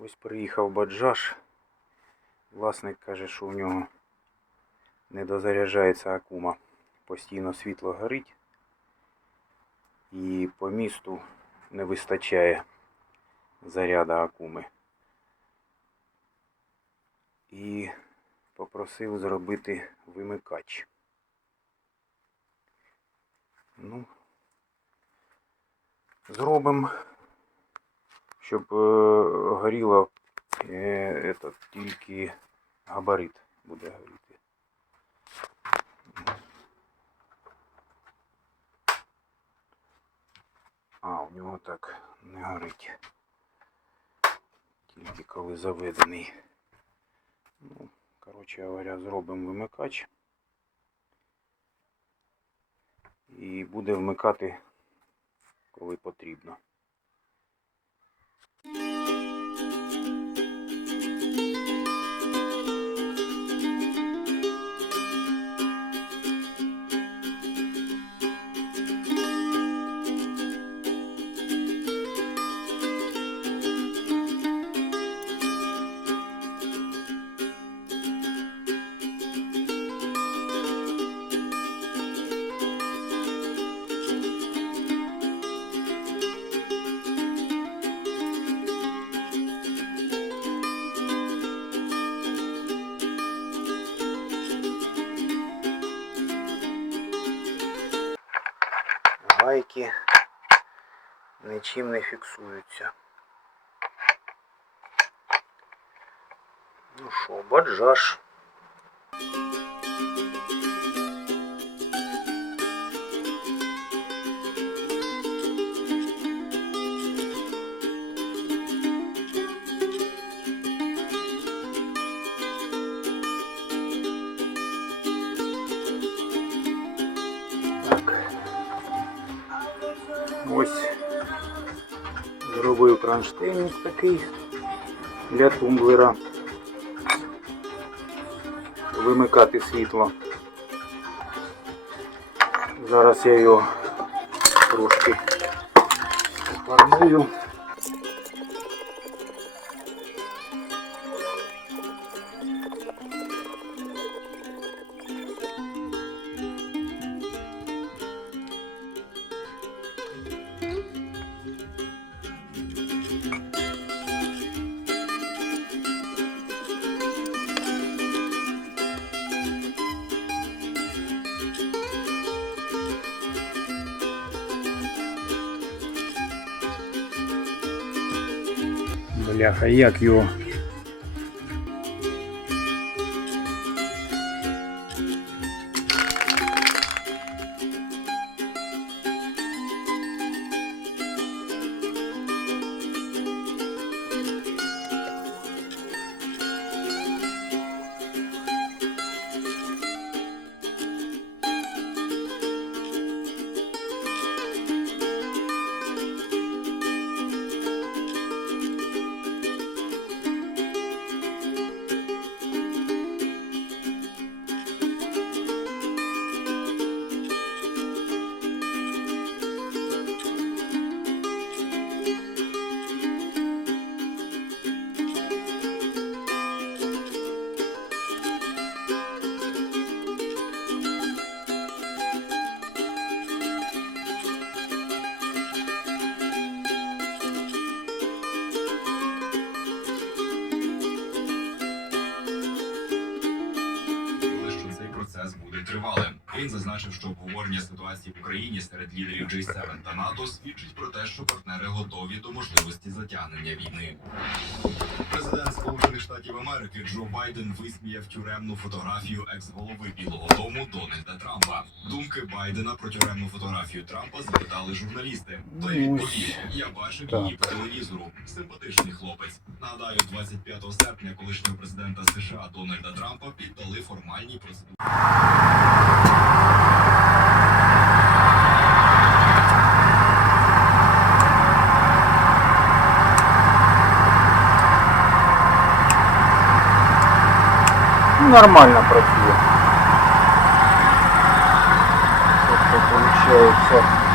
Ось приїхав баджаж. Власник каже, що у нього не дозаряджається акума. Постійно світло горить. І по місту не вистачає заряда акуми. І попросив зробити вимикач. Ну, зробимо, щоб е, горіло е, этот, тільки габарит буде горіти. А, у нього так не горить. Тільки коли заведений. Ну, коротше говоря, зробимо вимикач. І буде вмикати, коли потрібно. Гайки нічим не фіксуються. Ну що, баджаш. Ось зробив кронштейн такий для тумблера. Вимикати світло. Зараз я його трошки пофарбую. Бляха, як його? Процес буде тривалим. Він зазначив, що обговорення ситуації в Україні серед лідерів G7 та НАТО свідчить про те, що партнери готові до можливості затягнення війни. Сполучених Штатів Америки Джо Байден висміяв тюремну фотографію екс-голови Білого Дому Дональда Трампа. Думки Байдена про тюремну фотографію Трампа запитали журналісти. Той відповів: Я бачив її по телевізору. Симпатичний хлопець. Нагадаю, 25 серпня колишнього президента США Дональда Трампа піддали формальні процедурі. Нормально працює. Тобто, виходить,